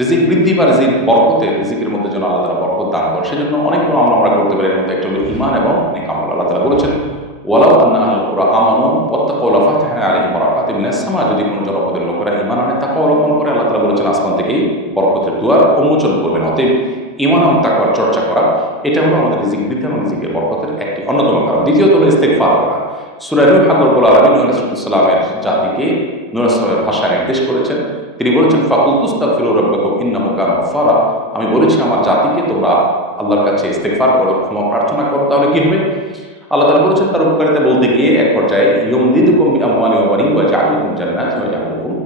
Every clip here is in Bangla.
রিজিক বৃদ্ধি বা রিজিক বরকতে রিজিকের মধ্যে যেন আল্লাহ তালা বরকত দান করে। সেজন্য অনেক কোনো আমল আমরা করতে পারি, এর মধ্যে একটা হলো ইমান এবং নেকামল আল্লাহ তালা বলেছেন, ওয়ালাউ আন্না কুরা আমানু ওয়াত্তাকাউ লাফাতাহনা আলাইহিম বারাকাতিন মিনাস সামা যদি কোনো জনপদের লোকেরা ইমান আনে তাকে অবলম্বন করে, আল্লাহ তালা বলেছেন, আসমান থেকেই বরকতের দুয়ার উন্মোচন করবেন, অতএব ইমান এবং তাকওয়ার চর্চা করা, এটা হলো আমাদের রিজিক বৃদ্ধি এবং রিজিকের বরকতের একটি অন্যতম কারণ। দ্বিতীয়ত হলো ইস্তেগফার করা। সূরা নূহ হাদরুল আলামিন নূহ রাসূলুল্লাহামের জাতিকে নূহ রাসূলের ভাষায় নির্দেশ করেছেন তিনি বলেছেন, ফাকুল তুস্তাগফিরু রাব্বাকুম, ইন্নাহু কানা গফফারা। আমি বলেছি, আমার জাতিকে তোমরা আল্লাহর কাছে ইস্তেগফার করো, ক্ষমা প্রার্থনা করো। তাহলে কি হবে? আল্লাহ তাআলা বলেছেন, তার উপকারিতা বলতে গিয়ে এক পর্যায়ে ইয়ুমদিদুকুম বিআমওয়ালি ওয়া বানিন ওয়া জাআলুকুম জান্নাতিন ওয়া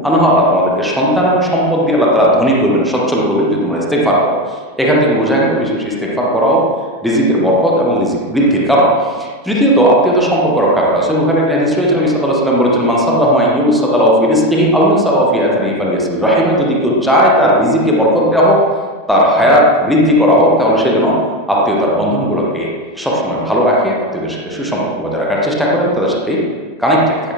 আনহারা তোমাদেরকে সন্তান এবং সম্পদ দিয়ে আল্লাহ তাআলা ধনী করবেন, সচ্ছল করবেন যদি তোমরা ইস্তেগফার করো। এখান থেকে বোঝা গেল বেশি ইস্তেগফার করাও রিজিকের বরকত এবং রিজিক বৃদ্ধির কারণ। তৃতীয়ত, আত্মীয়তা সম্পর্ক রক্ষা করা। সে ওখানে একটা হাদিস রয়েছে, নবী বলেছেন সাল্লাহু সাল্লাল্লাহু ফি রিজকিহি আও সাল্লাহু ফি আথরিহি ফালিয়াসিল রাহিমা যদি কেউ চায় তার রিজিকে বরকত দেওয়া হোক, তার হায়াত বৃদ্ধি করা হোক, তাহলে সে যেন আত্মীয়তার বন্ধনগুলোকে সবসময় ভালো রাখে, আত্মীয়দের সাথে সুসম্পর্ক বজায় রাখার চেষ্টা করে, তাদের সাথে কানেক্টেড থাকে।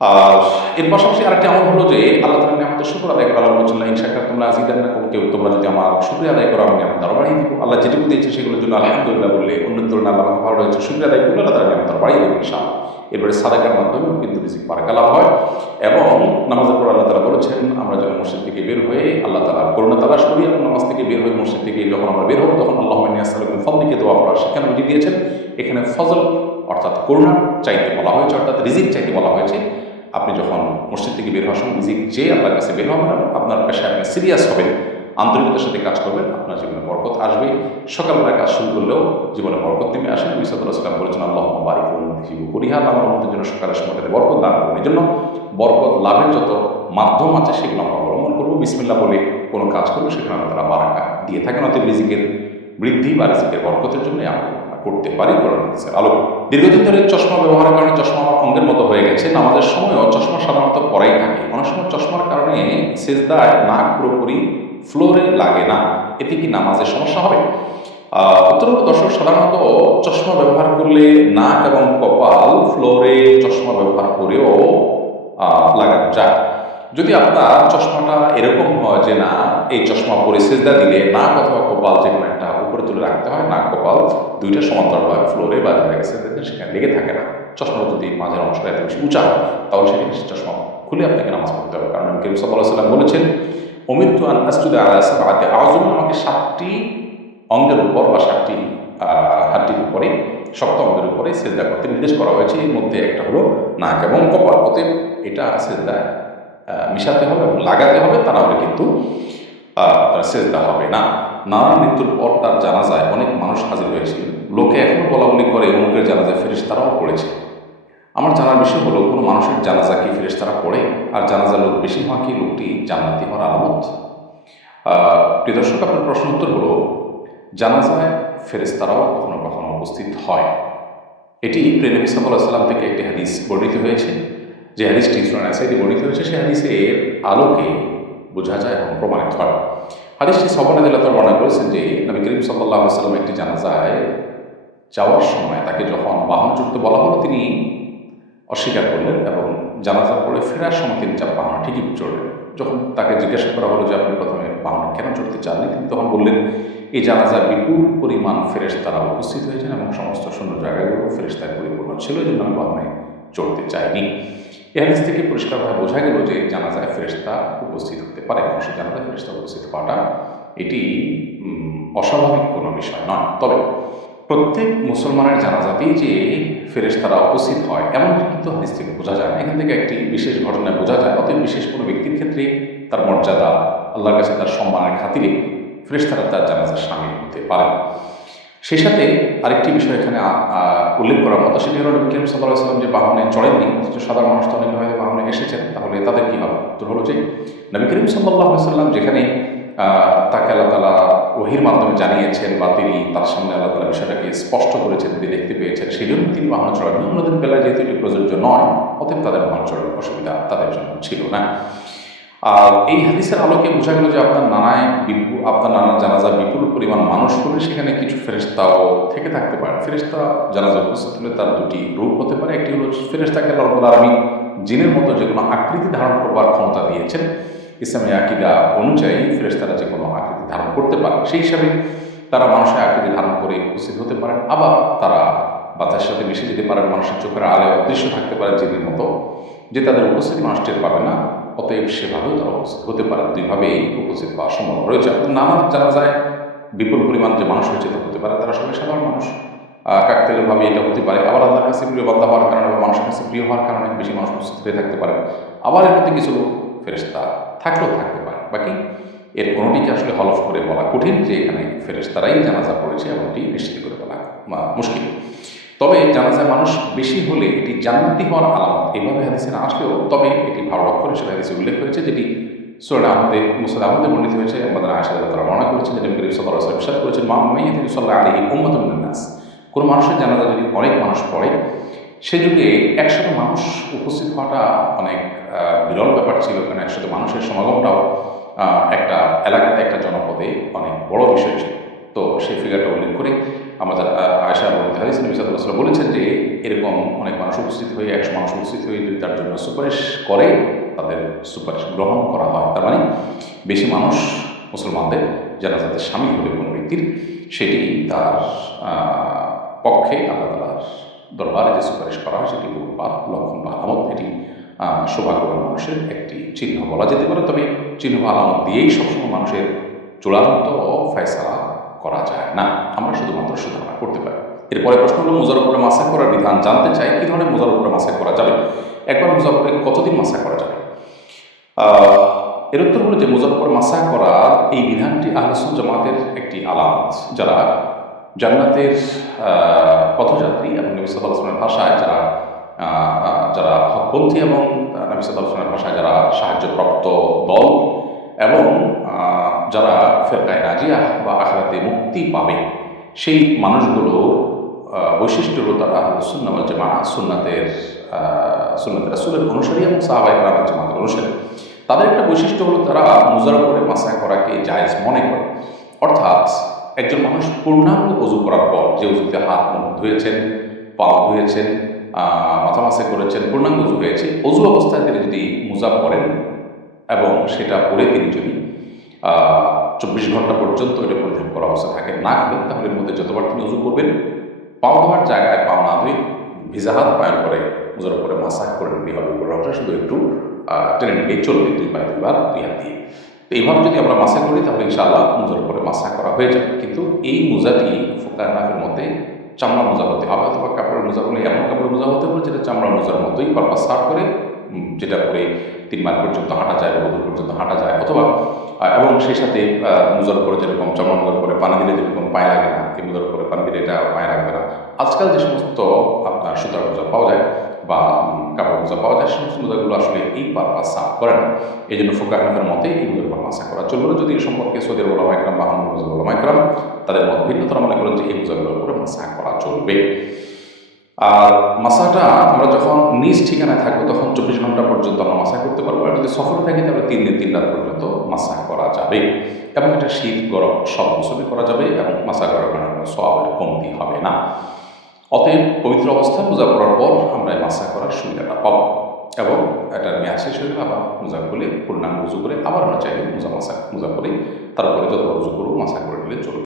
আর এর পাশাপাশি আরেকটি আমল হলো যে আল্লাহ তালা আমাদের শুক্র আদায় করা বলছিল ইনশাকার তোমরা আজিদান না কেউ তোমরা যদি আমার শুক্রিয়া আদায় করো, আমি আমার বাড়িয়ে দিব। আল্লাহ যেটুকু দিয়েছে সেগুলোর জন্য আলহামদুলিল্লাহ বললে অন্য তুলনা আল্লাহ আমাকে ভালো রয়েছে। শুক্রিয়া আদায় করলে আল্লাহ তালা আমার বাড়িয়ে দেবে ইনশাআল্লাহ। এবারে সাদাকার মাধ্যমেও কিন্তু রিজিক পারকালা হয় এবং নামাজের পর আল্লাহ তালা বলেছেন, আমরা যখন মসজিদ থেকে বের হয়ে আল্লাহ তালা করোনা তালাশ করি এবং নামাজ থেকে বের হয়ে মসজিদ থেকে যখন আমরা বের হব, তখন আল্লাহ আসসালাম ফজলিকে দোয়া পড়ার সেখানে বুঝে দিয়েছেন। এখানে ফজল অর্থাৎ করুণা চাইতে বলা হয়েছে, অর্থাৎ রিজিক চাইতে বলা হয়েছে। আপনি যখন মসজিদ থেকে বের হওয়ার সময় যে আপনার কাছে বের হবেন, আপনার পেশায় আপনি সিরিয়াস হবেন, আন্তরিকতার সাথে কাজ করবেন, আপনার জীবনে বরকত আসবে। সকালবেলা কাজ শুরু করলেও জীবনে বরকত নেমে আসেন বিসাদুল্লাহ বলেছেন আল্লাহ বারিক হিবু করিহা আমার মধ্যে জন্য সকালের সময়টাতে বরকত দান করবেন এই জন্য বরকত লাভের যত মাধ্যম আছে, সেগুলো আমরা অবলম্বন করব। বিসমিল্লা বলে কোনো কাজ করব সেখানে আমরা তারা বারাকা দিয়ে থাকেন। অতএব রিজিকের বৃদ্ধি বা রিজিকের বরকতের জন্য আমরা করতে পারি কোরআন হাদিসের আলো, দীর্ঘদিন ধরে চশমা ব্যবহারের কারণে চশমা আমার অঙ্গের মতো হয়ে গেছে। নামাজের সময়ও চশমা সাধারণত পরাই থাকে। অনেক সময় চশমার কারণে সেজদায় নাক পুরোপুরি ফ্লোরে লাগে না। এতে কি নামাজের সমস্যা হবে? উত্তর দর্শক সাধারণত চশমা ব্যবহার করলে নাক এবং কপাল ফ্লোরে চশমা ব্যবহার করেও লাগানো যায়। যদি আপনার চশমাটা এরকম হয় যে না, এই চশমা পরে সেজদা দিলে নাক অথবা কপাল যে কোনো একটা উপরে তুলে রাখতে হয়, নাক কপাল দুইটা সমান্তরালভাবে ফ্লোরে বা যেটা সেজদা সেখানে লেগে থাকে না। চশমা যদি মাঝের অংশটা এত বেশি উঁচা হয় তাহলে সেখানে চশমা খুলে আপনাকে নামাজ পড়তে হবে। কারণ সাল্লাহ সাল্লাম বলেছেন অমৃত্যু আন আস্তুদা আলাহাতে আজম আমাকে সাতটি অঙ্গের উপর বা সাতটি হাড্ডির উপরে সপ্ত অঙ্গের উপরে সেজদা করতে নির্দেশ করা হয়েছে। এর মধ্যে একটা হলো নাক এবং কপাল। অতএব এটা সেজদা মিশাতে হবে এবং লাগাতে হবে। তা হলে কিন্তু আপনার সেজদা হবে না। নানা মৃত্যুর পর তার জানাজায় অনেক মানুষ হাজির হয়েছিল। লোকে এখনও বলা বলি করে অমুকের জানাজায় ফেরিস তারাও পড়েছে। আমার জানার বিষয় হলো, কোনো মানুষের জানাজা কি ফেরেস তারা পড়ে? আর জানাজা লোক বেশি হওয়া কি লোকটি জান্নাতি হওয়ার আলামত? প্রিয় দর্শক, আপনার প্রশ্ন উত্তর হলো, জানাজায় ফেরেস্তারাও কখনো কখনো উপস্থিত হয়। এটি প্রেনবী সাল্লাহ সাল্লাম থেকে একটি হাদিস বর্ণিত হয়েছে। যে হাদিসটি সুরান আসাইদি বর্ণিত হয়েছে সেই হাদিসের আলোকে বোঝা যায় এবং প্রমাণিত হয়। হাদিসটি সবনে দিল্লাহ বর্ণনা করেছেন যে, নবী করিম সাল্লাহ সাল্লাম একটি জানাজায় যাওয়ার সময় তাকে যখন বাহন চড়তে বলা হলো, তিনি অস্বীকার করলেন এবং জানাজার পরে ফেরার সময় তিনি চার বাহন ঠিকই চড়লেন। যখন তাকে জিজ্ঞাসা করা হলো যে, আপনি প্রথমে বাহনে কেন চড়তে চাননি? তিনি তখন বললেন, এই জানাজা বিপুল পরিমাণ ফেরেস তারা উপস্থিত হয়েছেন এবং সমস্ত সুন্দর জায়গাগুলো ফেরেস্তায় পরিপূর্ণ ছিল, এই জন্য আমি বাহনে চড়তে চাইনি। এ হাদিস থেকে পরিষ্কারভাবে বোঝা গেল যে জানাজায় ফেরেস্তা উপস্থিত হতে পারে। মানুষের জানাজায় ফেরেস্তা উপস্থিত হওয়াটা এটি অস্বাভাবিক কোনো বিষয় নয়। তবে প্রত্যেক মুসলমানের জানাজাতেই যে ফেরেশতারা উপস্থিত হয়, এমনটি কিন্তু হাদিস থেকে বোঝা যায় না। এখান থেকে একটি বিশেষ ঘটনায় বোঝা যায়, অতএব বিশেষ কোনো ব্যক্তির ক্ষেত্রে তার মর্যাদা, আল্লাহর কাছে তার সম্মানের খাতিরে ফেরেশতারা তার জানাজার সামিল হতে পারে সেই সাথে আরেকটি বিষয় এখানে উল্লেখ করার মতো, সেটি হলো নবী করিম সাল্লাহ সাল্লাম যে বাহনে চড়েননি সাধারণ মানুষ তো অনেকে হয়তো বাহনে এসেছেন, তাহলে তাদের কী হবে? উত্তর হলো যে, নবী করিম সাল্লাহ সাল্লাম যেখানে তাকে আল্লাহ তালা ওহির মাধ্যমে জানিয়েছেন বা তিনি তার সামনে আল্লাহ তালা বিষয়টাকে স্পষ্ট করেছেন, তিনি দেখতে পেয়েছেন, সেই জন্য তিনি বাহন চড়ান অন্যদের বেলায় যেহেতু এটি প্রযোজ্য নয়, অতএব তাদের বাহন চড়ানোর অসুবিধা তাদের জন্য ছিল না। আর এই হাদিসের আলোকে বোঝা গেল যে আপনার নানায় বিপুল আপনার নানা জানাজা বিপুল পরিমাণ মানুষ হলে সেখানে কিছু ফেরেস্তাও থেকে থাকতে পারে। ফেরেস্তা জানাজা উপস্থিত হলে তার দুটি রূপ হতে পারে। একটি হলো ফেরেস্তাকে আল্লাহ আমি জিনের মতো যে কোনো আকৃতি ধারণ করবার ক্ষমতা দিয়েছেন। ইসলামী আকিদা অনুযায়ী ফেরেশতারা যে কোনো আকৃতি ধারণ করতে পারে সেই হিসাবে তারা মানুষের আকৃতি ধারণ করে উপস্থিত হতে পারেন। আবার তারা বাতাসের সাথে মিশে যেতে পারেন। মানুষের চোখের আলে অদৃশ্য থাকতে পারে যেদিন মতো যে তাদের উপস্থিতি মানুষ টের পাবে না। অতএব সেভাবেও তারা উপস্থিত হতে পারে। দুইভাবেই উপস্থিত হওয়ার সম্ভব রয়েছে। নানা যারা যায়, বিপুল পরিমাণ যে মানুষ হয়েছে হতে পারে, তারা সবাই সাধারণ মানুষ। কাকতেলের এটা হতে পারে। আবার আল্লাহর কাছে প্রিয় বান্ধা হওয়ার কারণে বা মানুষের কাছে প্রিয় হওয়ার কারণে বেশি মানুষ উপস্থিত হয়ে থাকতে পারে। আবার এর মধ্যে কিছু ফেরেস্তা থাকলেও থাকতে পারে। বাকি এর কোনোটিকে আসলে হলফ করে বলা কঠিন যে এখানে ফেরেস্তারাই জানাজা পড়েছে, এমনটি নিশ্চিত করে বলা মুশকিল। তবে জানাজায় মানুষ বেশি হলে এটি জান্নাতি হওয়ার আলামত। এইভাবে হাদিসে না আসলেও তবে এটি ভালো লক্ষণ হিসেবে হাদিসে উল্লেখ করেছে যেটি সুরান আহমদে মুসাদ আহমদে বর্ণিত হয়েছে আমাদের আশা তারা বর্ণনা করেছেন যে নবী করিম ওয়াসাল্লাম করেছেন, মা মাইয়াতিন সাল্লাল্লাহু আলাইহি উম্মাতুন মিনান নাস। কোনো মানুষের জানাজা যদি অনেক মানুষ পড়ে, সে যুগে একশত মানুষ উপস্থিত হওয়াটা অনেক বিরল ব্যাপার ছিল। কারণ একশত মানুষের সমাগমটাও একটা এলাকাতে, একটা জনপদে অনেক বড় বিষয় ছিল। তো সেই ফিগারটা উল্লেখ করে আমাদের আয়সা নবী ওয়াসাল্লাম বলেছেন যে এরকম অনেক মানুষ উপস্থিত হয়ে একশো মানুষ উপস্থিত হয়ে যদি তার জন্য সুপারিশ করে তাদের সুপারিশ গ্রহণ করা হয়। তার মানে বেশি মানুষ মুসলমানদের যারা যাদের স্বামী হলে কোনো ব্যক্তির সেটি তার পক্ষে আল্লাহ তালার দরবারে যে সুপারিশ করা হয় সেটি বা লক্ষণ বা আলামত এটি আহ, সৌভাগ্যবান মানুষের একটি চিহ্ন বলা যেতে পারে। তবে চিহ্ন আলামত দিয়েই সবসময় মানুষের চূড়ান্ত ফয়সালা করা যায় না। আমরা শুধুমাত্র সুধারণা করতে পারি। এরপরে প্রশ্ন হলো মোজার উপরে মাসা করার বিধান জানতে চাই, কী ধরনের মোজার উপরে মাসা করা যাবে? একবার মোজার উপরে কতদিন মাসা করা যাবে? এর উত্তর হলো যে মোজার উপর মাসা করার এই বিধানটি আহলসুল জামাতের একটি আলামত, যারা জান্নাতের পথযাত্রী এবং নবী ভাষায় যারা যারা হকপন্থী এবং নবী ভাষায় যারা সাহায্যপ্রাপ্ত দল এবং যারা ফেরকায় রাজিয়া বা আখরাতে মুক্তি পাবে, সেই মানুষগুলোর বৈশিষ্ট্য হলো তারা সুন্নামল জামা সুন্নাতের সুন্নাতের রাসূলের অনুসারী এবং সাহাবাই রামের জামাতের অনুসারী। তাদের একটা বৈশিষ্ট্য হলো তারা মুজার করে মাসা করাকে জায়েজ মনে করে। অর্থাৎ একজন মানুষ পূর্ণাঙ্গ অজু করার পর যে অজুতে হাত মুখ ধুয়েছেন, পা ধুয়েছেন মাথা মাসে করেছেন, পূর্ণাঙ্গ অজু হয়েছে অজু অবস্থায় তিনি যদি মুজা পড়েন এবং সেটা পরে তিনি যদি চব্বিশ ঘণ্টা পর্যন্ত এটা পরিধান করা অবস্থা থাকে না করেন তাহলে মধ্যে যতবার তিনি অজু করবেন পাও ধোয়ার জায়গায় পাও না ধুয়ে ভিজা হাত পায়ের করে উজোর উপরে মাসাজ করে নিতে হবে। রংটা শুধু একটু টেনে নিলেই চলবে, দুই পায়ে দুইবার দুই হাত দিয়ে। তো এইভাবে যদি আমরা মাসা করি, তাহলে ইনশাআল্লাহ মুজার উপরে মাসা করা হয়ে যাবে। কিন্তু এই মোজাটি ফোকার মধ্যে চামড়া মোজা হতে হবে, অথবা কাপড়ের মোজা হলে এমন কাপড়ের মোজা হতে হবে যেটা চামড়া মোজার মতোই পারপাস সার্ভ করে যেটা করে তিন মাইল পর্যন্ত হাঁটা যায় বা পর্যন্ত হাঁটা যায়, অথবা এবং সেই সাথে মোজার উপরে যেরকম, চামড়া মোজার উপরে পানি দিলে যেরকম পায়ে লাগে না, এই মোজার উপরে পানি দিলে এটা পায়ে লাগবে না। আজকাল যে সমস্ত আপনার সুতার মোজা পাওয়া যায় বা কাপড় মোজা পাওয়া যায় সমস্ত মোজাগুলো আসলে এই পারপাস সাফ করে না। এই জন্য ফোকা হানাফের মতে এই মোজার উপর মাসা করা চলবে। যদি এই সম্পর্কে সৌদের ওলামা একরাম বা অন্য মোজার ওলামা একরাম তাদের মত ভিন্ন তারা মনে করেন যে এই মোজাগুলোর উপরে মাসা করা চলবে। আর মাসাটা আমরা যখন নিজ ঠিকানায় থাকব, তখন চব্বিশ ঘণ্টা পর্যন্ত আমরা মাসা করতে পারব। আর যদি সফরে থাকি, তাহলে তিন দিন, তিন রাত পর্যন্ত মাসা করা যাবে। এবং এটা শীত গরম সব মৌসুমে করা যাবে এবং মাসা করার কারণে সবের কমতি হবে না। অতএব পবিত্র অবস্থায় পূজা করার পর আমরা এই মাসা করার সুবিধাটা পাবো এবং এটার মেয়াদ শেষ গেলে আবার মোজা করলে পূর্ণাঙ্গ উজু করে আবার আমরা চাইলে মোজা মাসা মোজা করে তারপরে যত উজু করব, মাসা করে নিলে চলবে।